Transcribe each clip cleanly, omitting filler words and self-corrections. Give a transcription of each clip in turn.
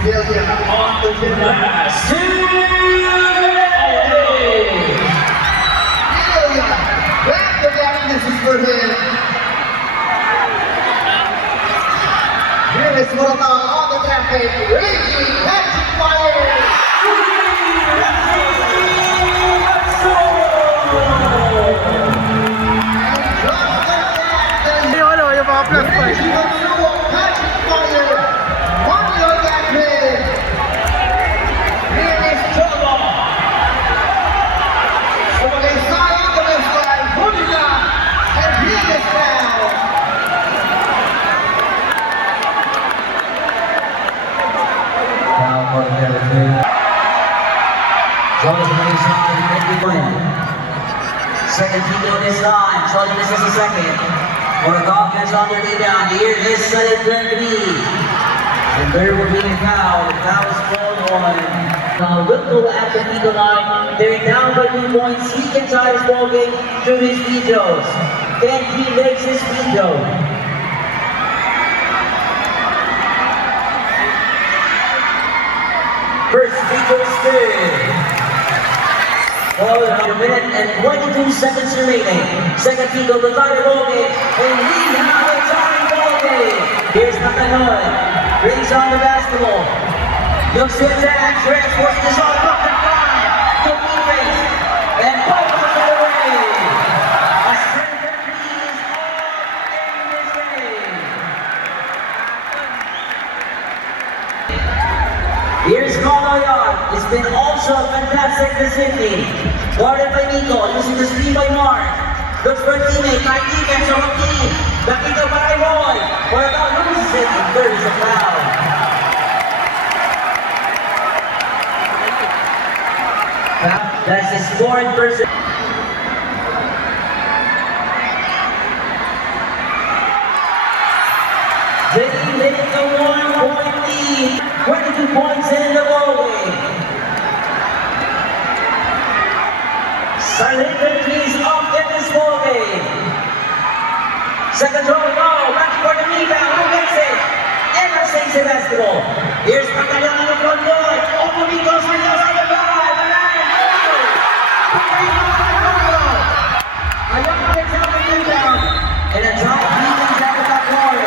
Delia on the glass. Delia, back to back misses for him. Here is Morata on the traffic, raging magic fire. Yung mga plus Magic fire, Mario Gagrin. Here is Turbo. Sebagai sayang kemenangan Budina, and here is now. Second Tito this time, Charlie misses the second. Morakov gets on the rebound. Here is Sudden Grenby. And there will be a foul. The foul is 4-1. Will go at the Tito line. They're down by 2 points. He can try his ball game through his free throws. Then he makes his free throw. First free throw is good. Well, a minute and 22 seconds remaining. Second Tito, the tie ball game. And we have a tie ball game. Here's Nakanoy. Brings on the basketball. Looks to attack. Transports the shot. Blocked and fly. The defense. And Piper's away. A strength that is all in this game. Here's Maloyan. It's been also fantastic this evening. Guarded by Nico, using the screen by Mark. Looks for a teammate, tight defense on the team. Back into by Roy. Morakov loses it, and there is a foul. That's his fourth person. They make a 1-point lead. 22 points in the ball game. Silent is up in this ball game. Second throw, no, back for the rebound. Who gets it? Ever saves the basketball. Here's Pagalian on the front court. Open Nico's for the other drive. Ayun picks up the rebound. And a drop defense out of that corner.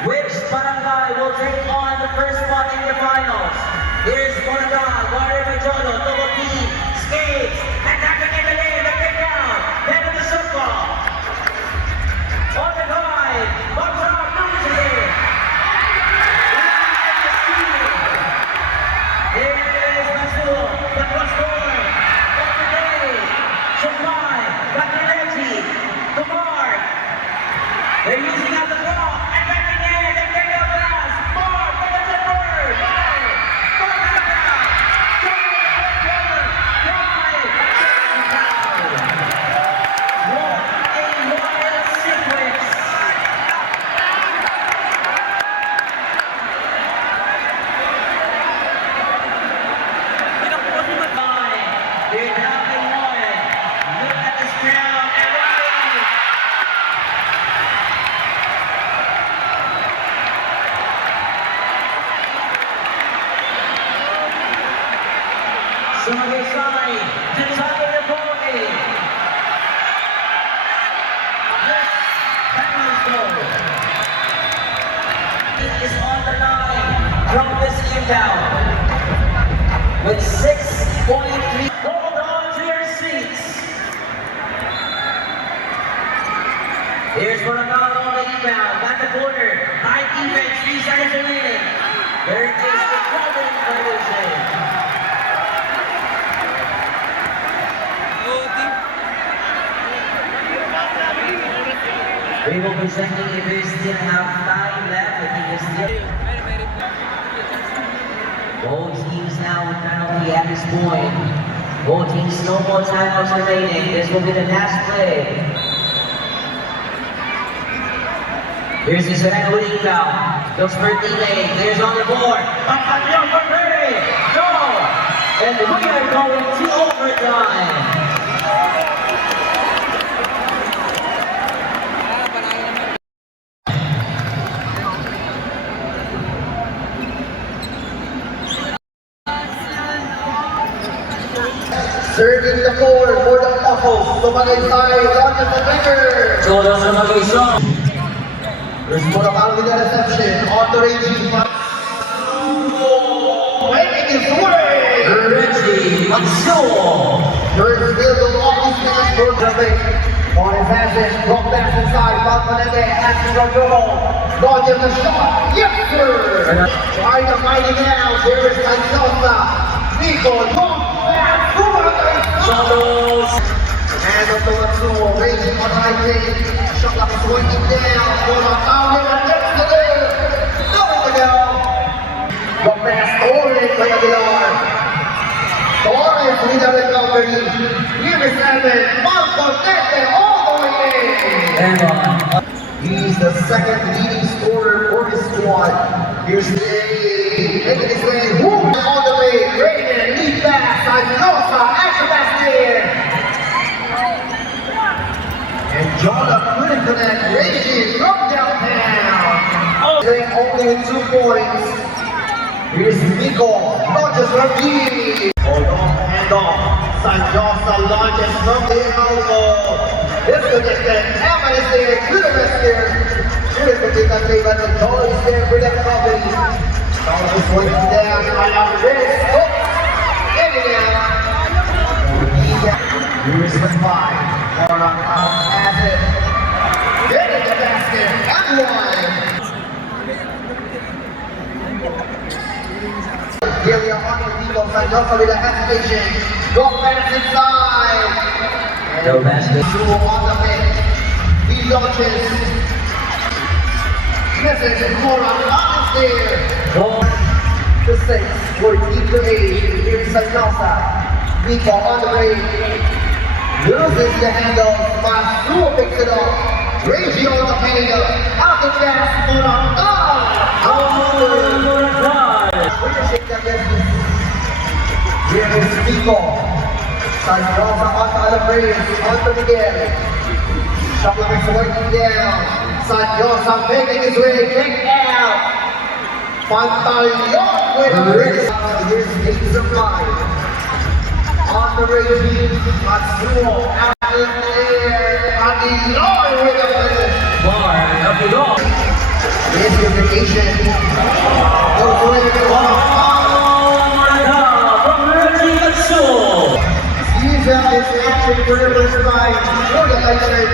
Which barangay will take on the first one in the finals? Here's Morakov, guarded by Jono, double team, skates, attacking in the lane, the kick out, head of the circle. On the drive, box out, loses it. And the steal. Here is Masul, the cross court, on the day, Supply, back to Reggie, to Mark. They're using up the ball. Somebody side to tie the ball game. This Penguins goal is on the line from this inbound with 6.3. Hold on to your seats. Here's Morakov on the inbound, back the corner, high defense, 3 seconds remaining. There is the golden violation. We will be checking if we still have time left. I think there's still. Both teams now with penalty at this point. Both teams no more timeouts remaining. This will be the last play. Here's the second lead now. Looks for teammate. There's on the board. Pampalyon for Curry. going to overtime. Serving the floor for the Apostles. Tumagay-say, Roger McGregor. Chola sa mag-isa. There's more about with the reception. On the raging. Making his way. Reggie Mansuo. First field of office finish for David. On his passage, drop pass inside. Valvanete asking for trouble. Dodges the shot. Yes, sir. Trying to find it now. There is Sanchosa. Nico, long pass. Solos. And up to Matsuo, raging on high pace. Shot clock is winding down. For the foul and that's the goal. Double to go. The pass stolen by Aguilar. Torres with the recovery. Here is Evan. Marco Tete all the way in. And He's the second leading scorer for his squad. Here's Day. Making his way. Woo! All the way. Raven, lead pass. Sanchosa. Action pass there. And Jonah couldn't connect. Raging from downtown. They only had 2 points. Here's Nico. Launches from deep. Hold on, hand off. Sanchosa launches from the elbow. Disconnected. Evan is there. Good rest there. Should have been taken away, but the goal is there for the recovery. Now is waiting down. I have this. Oh! Get it down. Here's the 5. Corner out. Has it. Get it the basket. And 1. Delia on the Nico. Sanchosa with a hesitation. Drop pass inside. no basket. Matsuo on the bench. He launches. Misses and Moran on there. Goal. The 6 for deep to 8. Here's Sanchosa. Nico on the break. Loses the handle. Matsuo picks it up. Reggie on the handle. Out the gas. Moran. We're gonna shake that business. Here is Nico. Sanchosa on the other break. On to Miguel. Shot clock is working down. Sanchosa making his way. Kick out. Pantaleon with a wrist. Here's James of 5. On the Reggie. Matsuo out in the air. Aguilar with a finish. Bar of the goal. Here's your vacation. Goes away to the From Reggie Mansuo. Season is actually privileged by organizers.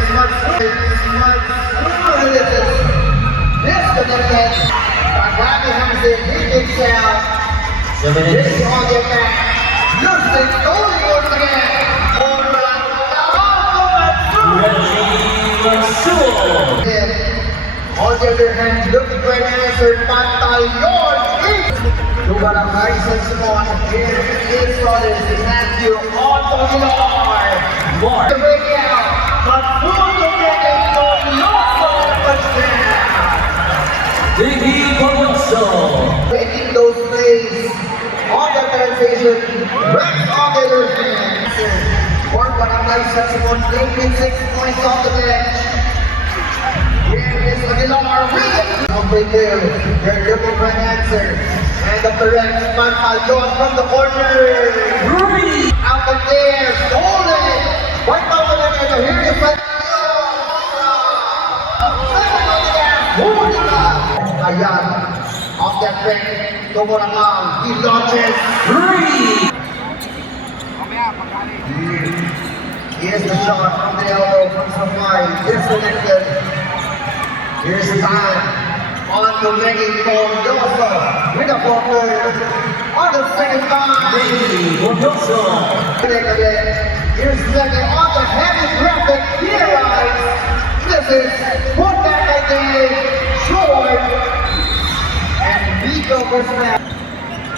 Disconnected. Tagami has it. He kicks out. 7 This minutes. on the back. Houston going once again. Reggie Mansuo. On the other hand, looking for an answer. Pantaleon. Lugarangay sa Simon. Here is Rollins. Matthew on the Aguilar. Bar. The breakout. Matsuo to get it. Touchdown. Diggy Paloso. Making those plays on the transition, right on the other hand. For Barangay Saxon, taking 6 points off the bench. Here is Aguilar with it. Complete there. They're looking for an answer. And the correct Pantaleon from the corner. Rudy. Out of there, stolen. Right on the left. Here is Ayan, off that break, Tumurang, he launches. Rudy. Here's the shot from the elbow, from Safai, disconnected. Here's the time, on the ring for Yosa, with a blocker, on the second time. Diggy Paloso. Here's second, on the heavy traffic, here rise. This is one back right there, short. And Nico was back.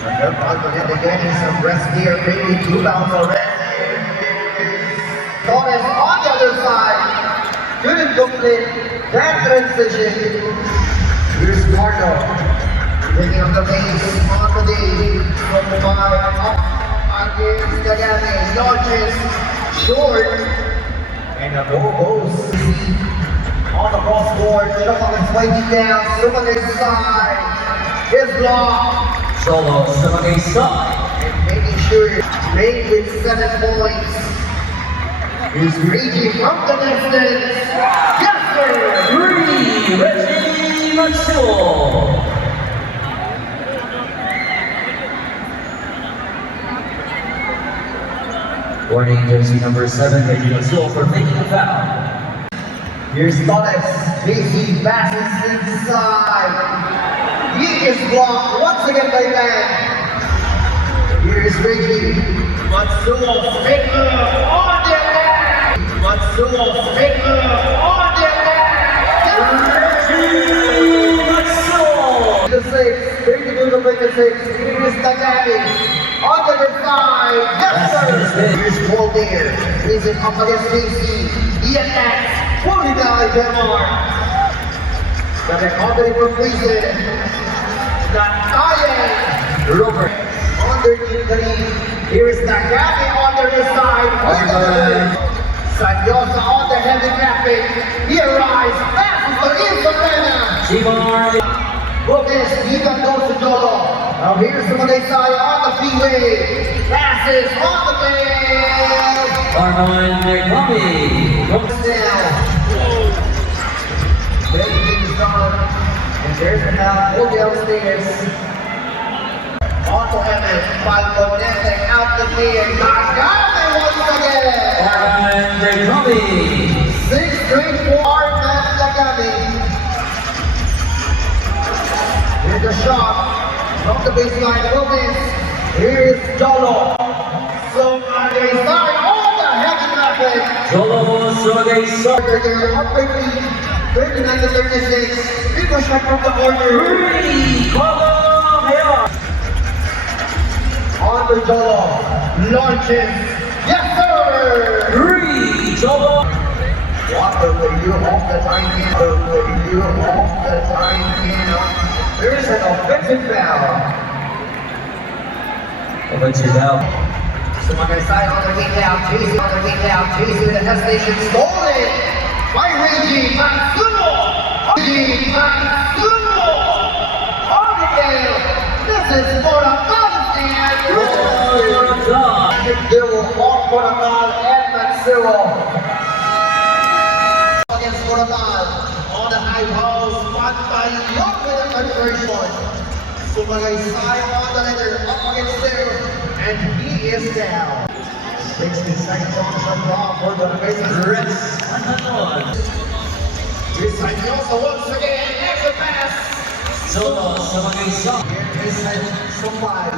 They're probably getting some rest here, maybe 2 pounds already. Torres on the other side. Couldn't complete that transition. Here's Mardo. Taking up the pace on the day. From the bar up on Here's Kagami, launches short. And the ball goes on the cross board. Shopah's waiting down. Sumagay side. His block. Solo Sumagay side. And making sure it's made with 7 points. He's reaching from the distance. Yes, sir! 3, Reggie Matsuo. Warning, jersey number 7, Reggie Matsuo for making a foul. Here's Torres. JC passes inside. He is blocked once again by Van. Here is Reggie. Matsuo straight move on the attack. Matsuo straight move on the attack. Reggie Matsuo. The 6, 32 to 26. Here is Tagami. On the other side. Yes, sir. Here's Voltaire. He's it up against JC. He attacks. 40 down Denmark. Got a company for Friesen. Got Kaye. Robert. Underneath the knee. Here is Tagami on the other side. Sanyosa on the heavy traffic. He arrives. Passes to Isabella. Timor. Lopez, even goes to Dolo. Now here's Sumagay Saya on the freeway. Passes on the field. Armand McCombie. Comes down. Getting things done. And there's the now pull downstairs. On to Emmett. Falconete out the field. Tagami once again. Armand McCombie. 6 straight for Armand Tagami. Here's the shot. From the baseline, Gomez. Here is Dolo. Sumagay Saya on the heavy traffic. Solo Sumagay side. They're up by 39 to 36. People shot from the corner. 3, Carlo Mayor. On to Dolo. Launches. Yes, sir. 3, Solo. What the way you off the time here? The way you off the time here. There is an offensive foul. Offensive foul. Sumagay Saya on the way down. Chasing on the way down. Chasing the hesitation. Stolen by Reggie Matsuo. Reggie Matsuo. On the tail. This is Moratal and Duo on Moratal and Matsuo. Against Moratal. On the high post. Pantayong with a conversion. Sumagay Saya on the letter. Up against there. And he is down. 60 seconds on the shot clock for the bases. Here's Sanyosa once again. Extra pass. Solo Sumagay side. Here is somebody.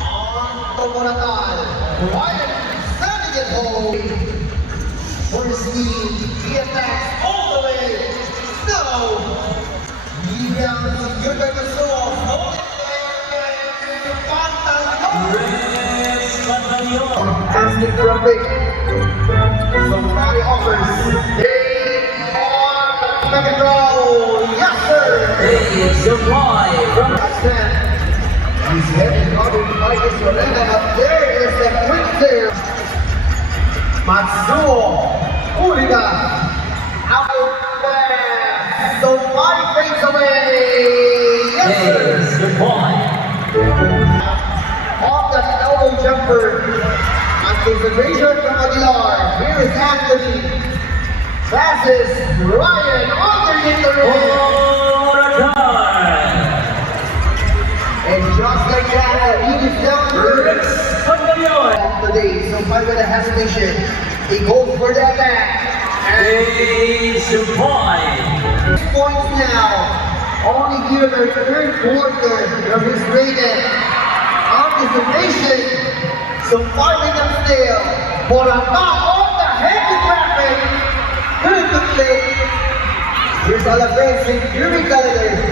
On the Moratal. Ryan sending it home. For his team. He attacks all the way. No. Rebound. Good by Matsuo. Asking for a break. Somebody offers. They are second row. Yes, sir. Hey, supply from He's heading on to fight this Lorena, but there is the quick there. Matsuo. Uriga. Out there. So 5 breaks away. Yes, sir. Hey, supply. Off the elbow jumper. Anticipation from Aguilar. Here is Anthony. Passes Ryan underneath the rim. And just like that, he is down off the day. So fight with a hesitation. He goes for the attack. And Hey, supply. 6 points now. Only here the third quarter of his rated. Anticipation. So fighting them still. Morata on the heavy traffic. Good to play. Here's Alabez in Fury Calendar.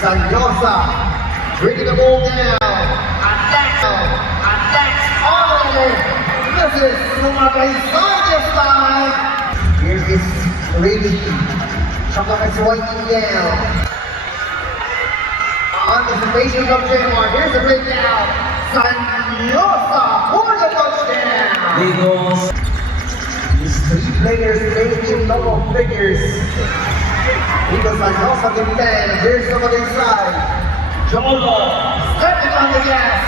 Sanyosa. Bringing the ball down. Attacks. Attacks on it. This is Sumagay Saya this time. Here is Reggie. Sumagay swiping down. Anticipation from Jamar. Here's the breakdown. Sanyosa for the touchdown. Eagles. These three players playing in double figures. Eagles Sanyosa in 10. Here's the other side. Jolo stepping on the gas.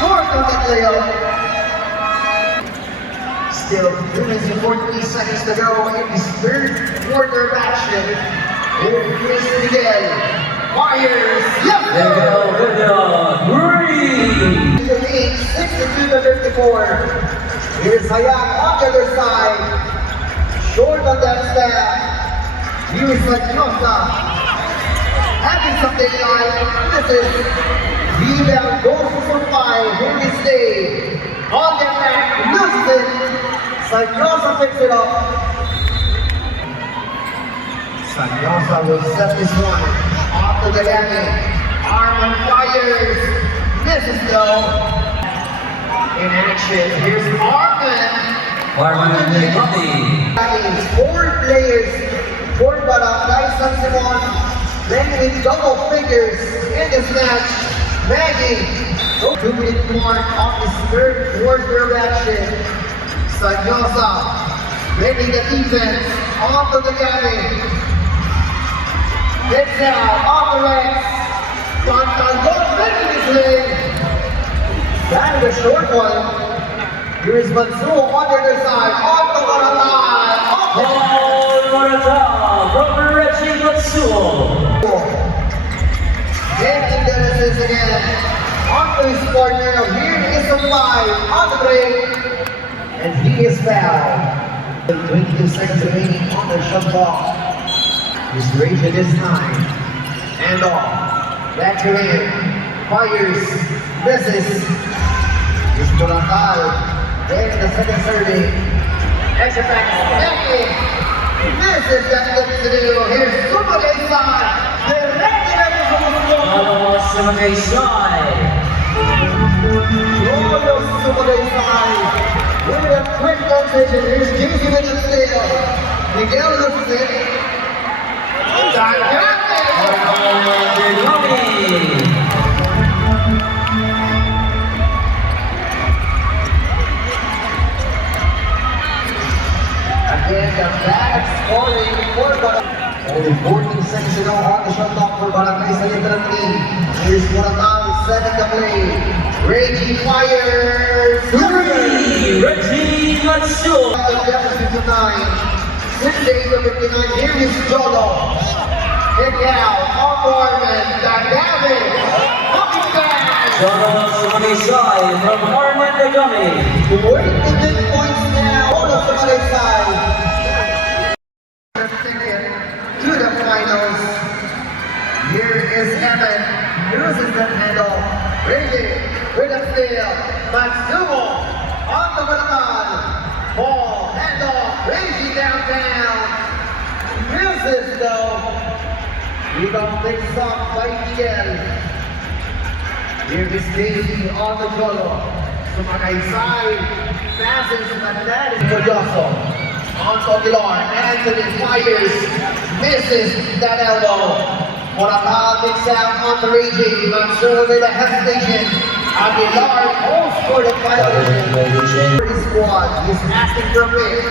Short on the layup. Still 2 minutes and 14 seconds to go in this third quarter of action. Here is Miguel. Fires. Yes, There you go, good job. Green. the lead, 62-54. Here's Hayat on the other side. Short on that step. Here's Sanyosa. Having some daylight. This is rebound goes to survive. Here we stay. On the back, Houston. Sanyosa picks it up. Sanyosa will set this one. Off to the Yanni. Arm on fires. This is though. In action. Here's Arman. Arman Negami. Four players. Four bottom. Dyson Simon. Then with double figures in this match. Maggie. 2-minute mark on this third quarter of action. Sanyosa. Ready the defense. Off to the Yanni. It's now on the Rex. Pantalon making his way. That is a short one. Here is Mansour on the other side. On the one line. Oh, Morata from Reggie Matsuo. Getting Genesis again. On to his partner. Here is the five on the break. And he is fouled. 22 seconds remaining on the shot clock. He's Ranger this time. And off. Back to him. Fires. Misses. Here's Moratal. Then the second serving. Extra back. Backing. Misses that looks to do. Here's Sumagay side. Directly from the floor. Sumagay side. Royal Sumagay side. With a quick transition. Here's JC with the steal. Miguel looks it. Again, the bad scoring for Barangay. Only 14 seconds to go on the shot clock for Barangay Salientran team. Here's Moratal setting the play. Reggie fires. Three. Reggie Matsuo. Deficit to 9. 6-8-59. Here is Jolo. Hit down. On Norman. Dynamic. Coming back. Sumagay side from Arman Negami. 20 points now on the Sumagay side. Ticket to the finals. Here is Evan. Loses the handle. Reggie with a steal. Matsuo on the Moratal. Ball, handoff, Reggie downtown. Misses though. Rebound picks up by Miguel. Here is Davey on the Jolo. Sumagay side. Passes, but that is Mojoso. On to Aguilar. Anthony fires. Misses that elbow. Moratal picks out on the Reggie. Mansour with a hesitation. Aguilar goes for the violation. His squad, he's asking for a pick.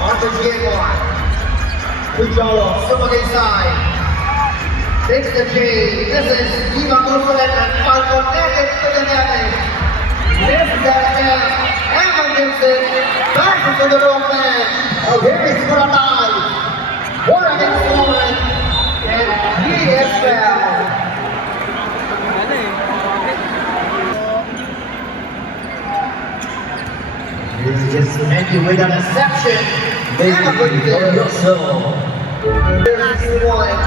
On to Jamar. Pujolo, Sumagay side. Takes the chain. This is Ivan Musulet and Falcon Edit to the net. This is that net. Evan Gibson. Back into the wrong man. Oh, here is Moratal. 4 against 1. And he is fouled. Here's Mendy with an exception. And a good Baby kill. Orioso. Here's one.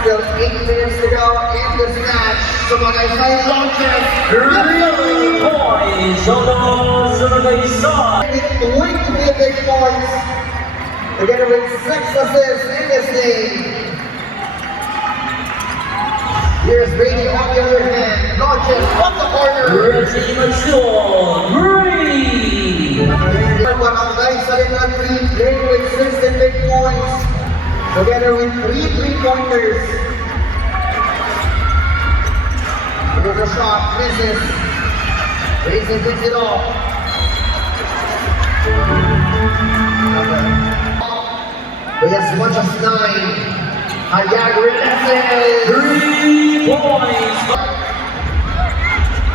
Still 8 minutes to go in this match. Sumagay side launches. 3 points. Sumagay side. With 23 big points. Together with 6 assists in this game. Here's Brady on the other hand. Launches from the corner. Reggie Matsuo. Green. Barangay Salientran team playing with 16 big points. Together with 3 3-pointers. with a shot, misses. Racing picks it off. With as much as 9. Hayag releases. 3 points.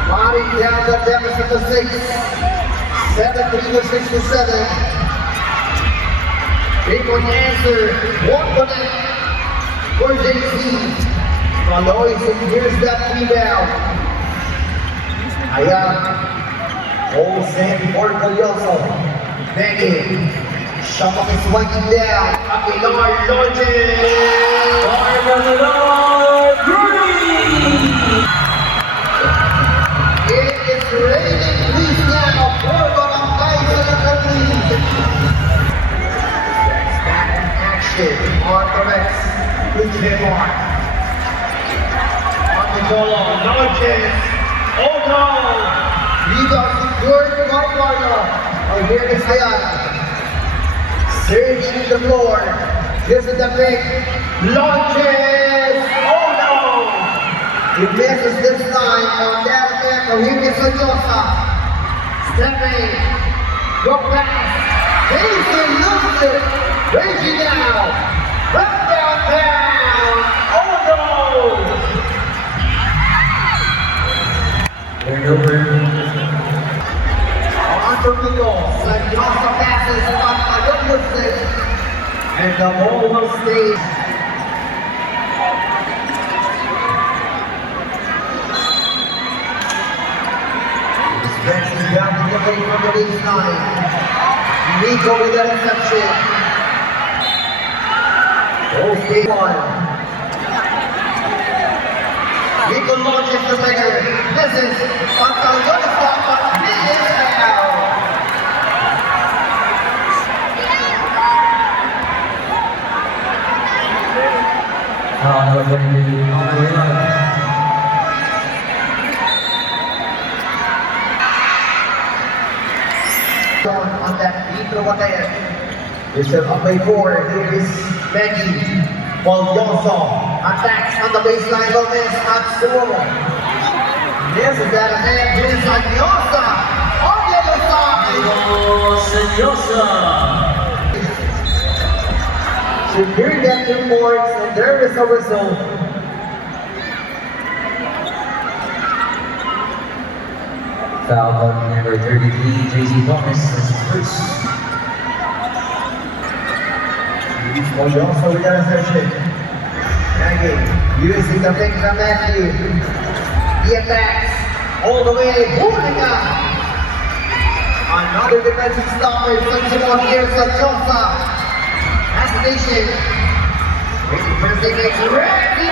Marking down the deficit to 6. 7-3 to 6 to 7. Big one answer. 1 for them. For JC. Maloy secures that rebound. Hayag. Olsen for Calyoso. Begging. Shabak is winding down. Aguilar launches. Aguilar, 3. It is raining please now. For Barangay Salacalin. Back in action. Arthrex. With Jemar. Articola launches. Oh no. Rebound secured by Barna. Oh, here is Hayag. Surging to the floor. Gives it the pick. Launches. Oh no! He misses this time on that attack. Oh, here is Soyosa. Stepping. Go pass. Jason loses it. Raging down. Right downtown. Oh no! Turnover. Antonio, Sanyosa passes on Ayubusin, and the ball will stay. Stretching down to the way from the baseline. Nico with the reception. Oh, stay on. Nico launches the dagger. This is Pantalones but he is out. That was going to be all the way up. On that free throw attack. It's up by 4. Here is Maggie. Valdoso attacks on the baseline. Gomez at Sumo. This is that attack. This is Sanyosa. On the other side. Oh, Sanyosa. Secure that 2 points, and there is a whistle. Foul on number 33, JC Thomas. That's his first. Valdoso with the reception. Maggie using the pick from Matthew. He attacks all the way. Hooligan. Another defensive stopper. Sansimon here. Sanyosa. Hesitation. Waiting for the teammates. Ready.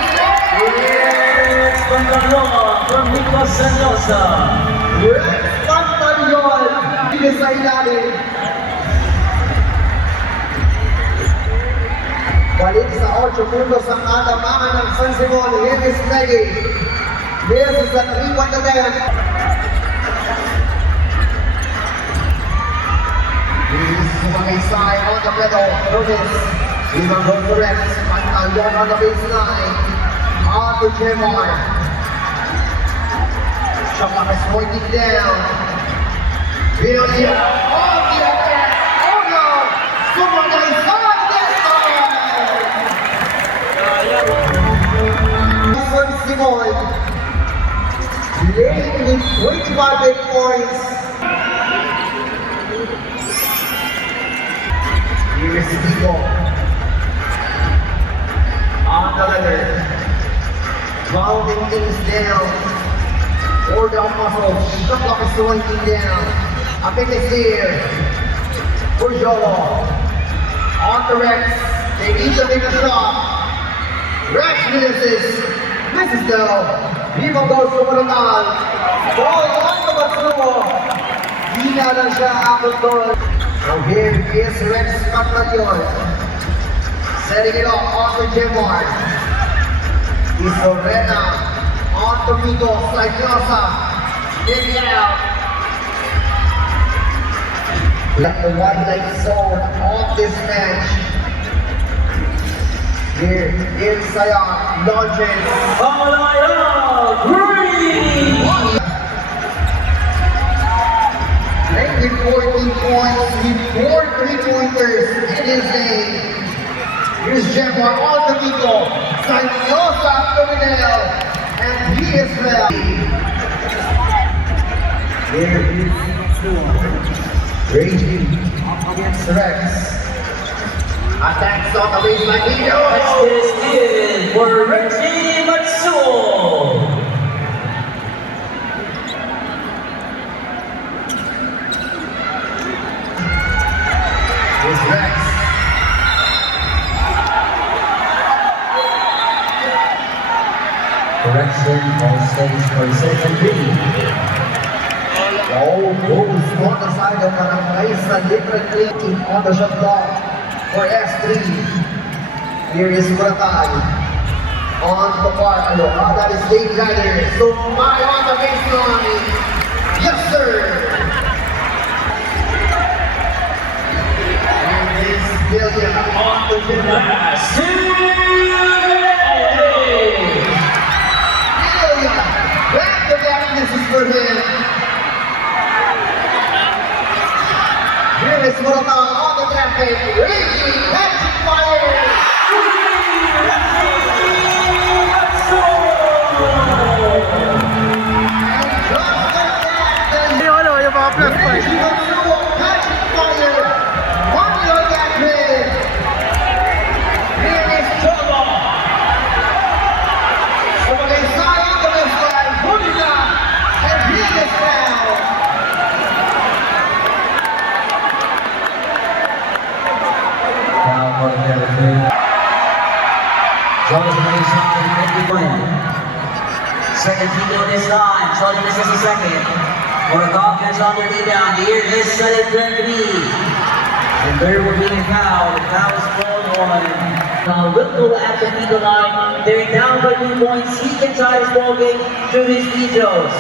Yes, Pantalones from Nico Sanyosa. Rex Pantaleon. Hindi sa ilalim. Balik sa 8 puntos ang kalamangan ng San Simon. Here is Maggie. This is the 3-1 attack. Sumagisay on the pedal. Lopez. Even goes to Rex. Pantaleon on the baseline. On to Jemar. Shaka is pointing down. Villarreal on the attack. Oh no! Sumagisay this time! San Simon. Leading with 25 points. Here is Nico. On the ladder. Rounding things down. Or down muscle. The clock is winding down. I think it's here. For Jolo. On the Rex. They need to make a shot. Rex misses. Misses though. Vivo goes to Maranal. Ball on the Matsuo. Di na lang siya abot doon. Now here is Rex Pantaleon. Setting it up on to Jemar. Isorena. On to Migo. Sanyosa. Dig it out. Let the white light zone on this match. Here is Sayan. Launches. Pantalones, 3. Jaguar Altamico, Sainosa Coronel, and he is left. There is Raging up against Rex. Attacks on the baseline. He Let's goes. get it in for Reggie Matsuo. Here's Rex. Correction, all stays for second three. Oh, goes on the side of Barangay San differently on the shot clock for S3. Here is Muratay on the far. That is Dave Ryder. So my on the baseline. Yes, sir. And this William on the gymnast. William, back to back. This is for him. Here is Muratay on the traffic. Raging, catching fire. Yung mga plus point. Catching fire. On your back head. Here is Chobo. Sebagai sayang ke baseline. Budina. And he is down. Now for number three. Jones on the side, 51. Second team on this line, Jordan misses a second. Muratov gets on the rebound. Here is Sunny Glenn. And there will be a foul. The foul is called on. Now will go at the free throw line. They're down by 2 points. He can tie his ball game through his free throws.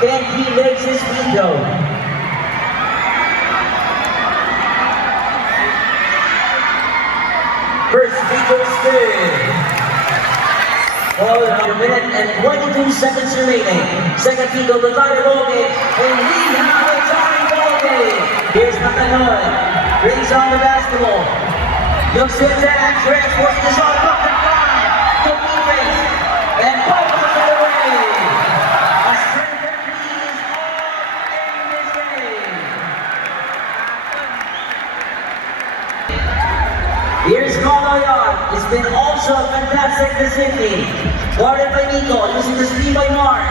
Can he makes his free throw? First free throw is good. Oh, a minute and 22 seconds remaining. Second free throw, the tie ball game. And we have a tie ball game. Here's Matanoy. Brings on the basketball. Looks to attack. Transports the shot. Up and fly. Good defense. And both of them away. A strength that leads all in this game. Here's Maloyan. It's been also fantastic this evening. Guarded by Nico, using the screen by Mark.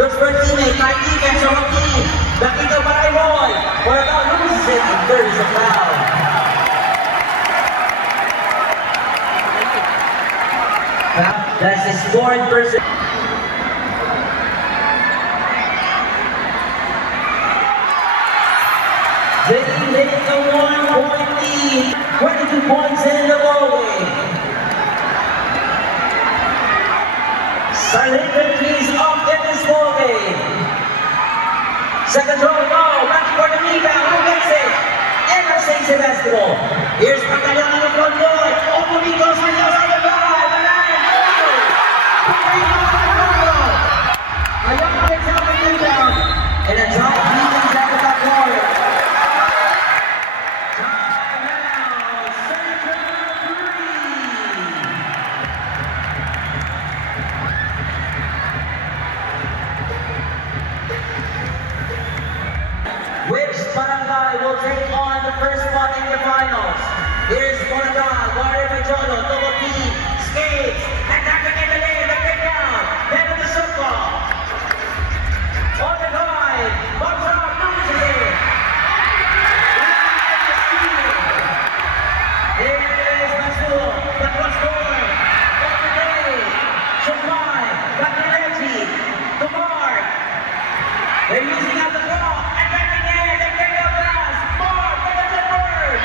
Looks for a teammate, tight defense on the team. Nakita by Roy. What about loses it? And there is a foul. That's the scoring person. They take a 1-point lead. 22 points in the ball game. Silent is up in this ball game. Second throw, no, running for the rebound. Who gets it? Ever saves the basketball. Here's Pagkayan on the front court. Open goes for the other drive. Ayun picks up the rebound. And a drop defense out of that corner. Which barangay will take on the first spot in the finals? Here's Barangay, guarded by Jono, double team, skates, attacking in the lane, the kick down, then with the shot ball. On the drive, box out, loses it. And the steal. Here is Matsuo, the cross court, on the day, Supply, back to Reggie, to Mark. They're using out the ball, and back again, they take a pass. Mark, for the third.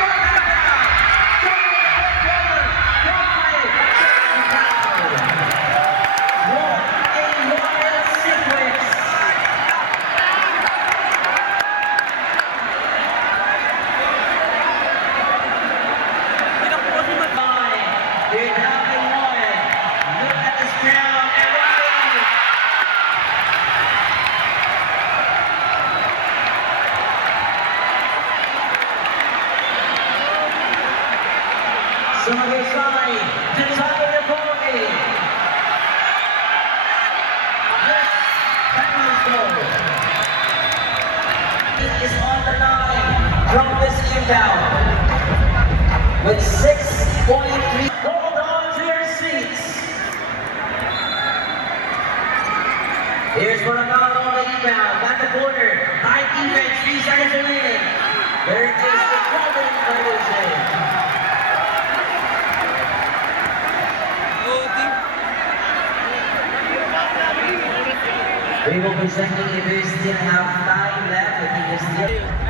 Mark, back down. Drive, from this inbound. With 6.3. Hold on to your seats. Here's Monaco on the inbound. Back the corner. High defense. 3 seconds remaining. There is the golden violation. We will be checking if we still have time left. I think there's still.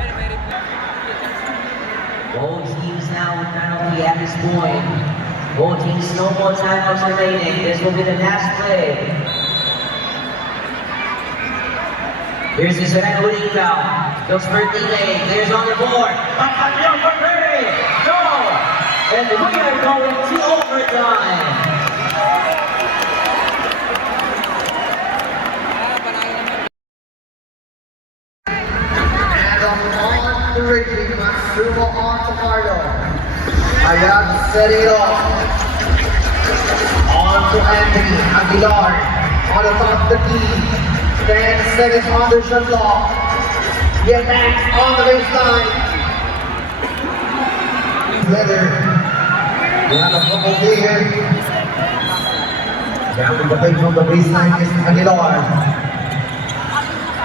Both teams now with penalty at this point. Both teams no more timeouts remaining. This will be the last play. Here's the Serena with inbound. Looks for delay. There's on the board. Up on the upper Murray. No! And we are going to overtime. On to Ricky, Matsumo on to Carlo. Ayag setting it off. On to Anthony Aguilar. On the top of the key. 10 seconds on the shot clock. Get back on the baseline. Leather. We have a couple here. Grabbing the play from the baseline is Aguilar.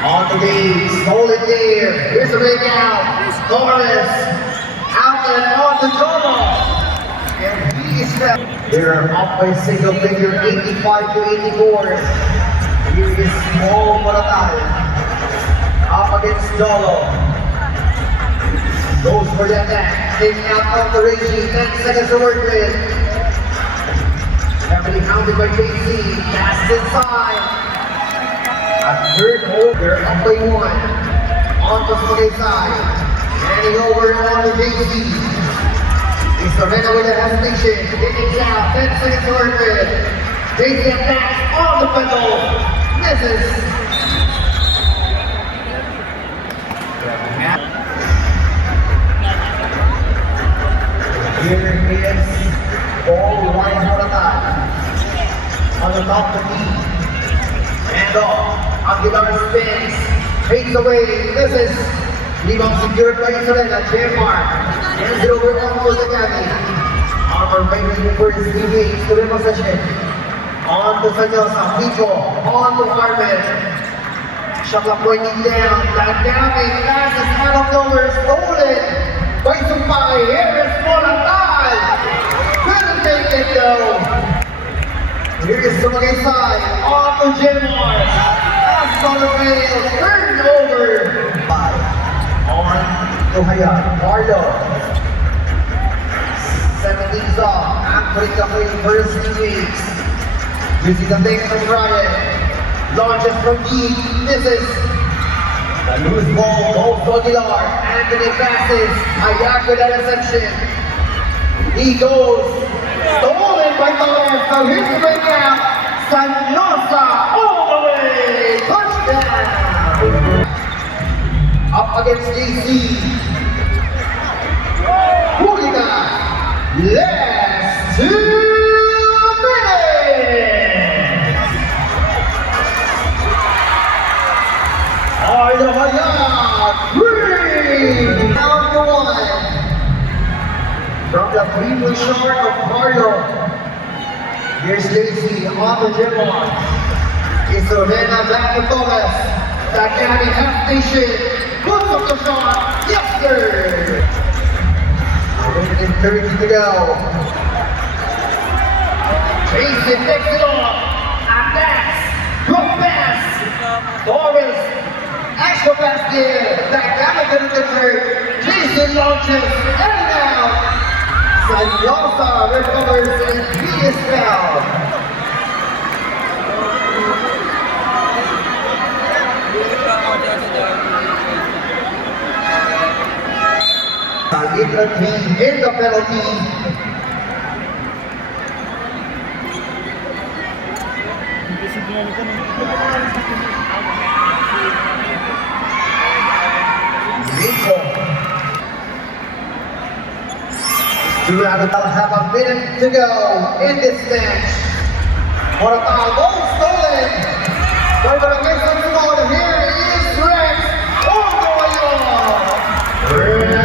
On the game, stolen there. Here's the breakout. Torres. Outlet on the double. And he is back. They're up by single figure, 85 to 84. Here is small Monatal. Up against Dolo. Goes for the attack. Taking out of the Reggie. 10 seconds to work with. Heavily hounded by JC. Pass inside. A third over, up by 1. On the Spagay side. Handing over on the JC. He's the winner with the hesitation. Getting out. 10 seconds to work with. JC attacks on the pedal. Misses. Here is ball Ryan Monatal. On the top of the key. And off. Aguilar spins, takes away, misses. Rebound secured by Isabella, J-Mark. Hands it over on to Zagami. Armor making for his teammates to the possession. On to Sanyosa, Pico, on to Armin. Shaka pointing down, Zagami, passes out of nowhere, stolen by Sumpay. Here is Monatal. Couldn't make it though. Here is Sumagay side, on to J-Mark. On the rail, turned over. On to Hayat, Marlo. 17's off, Anthony Cafe first 2 weeks. Using the thing from Ryan. Launches from deep, misses. The loose ball goes to Aguilar. Anthony passes, Hayat with that reception. He goes, stolen by Torres. So here's the breakout. Sanyosa all the way. Touchdown. Up against JC. Hooligan. Last 2 minutes. Arlo Hayat. 3. Down to 1. From the 3-point short of Carlo. Here's JC on the gym line. It's Orena back to Torres. Zagami half station. Puts up the shot. Yes, sir. 1:30 to go. Jason takes it off. Attacks. Drop pass. Torres. Extra pass there. Zagami didn't get hurt. Jason launches. And now. Sanyosa recovers and he is fouled. Little team in the penalty. Nico. We'll have a minute to go in this match. What a foul goal stolen. By the Quezon Squad, here is Rex all the way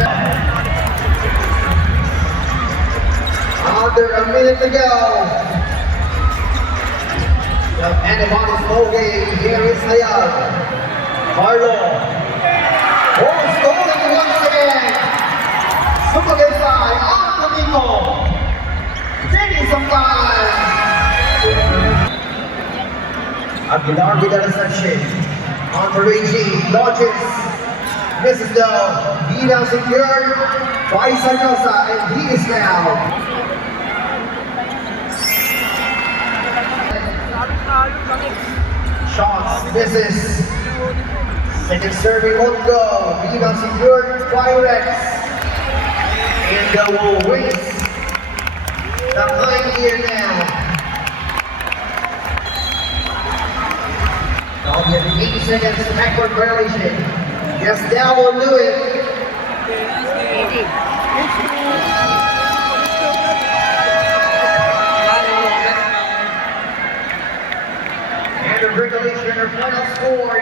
on. minute to go. The antibodies ball game. Here is Hayag. Marlo. Oh, stolen once again. Sumagensai. Antonino. Taking some time. Aguilar with the reception. On the Reggie. Dodges. Misses the Vida secured by Sanyosa, and he is now. Shots, misses. Second serving won't go. Vida secured by Rex. And will waste the line here now. Now we have 80 seconds to backward violation. Yes, now will do it. And the regulation or final score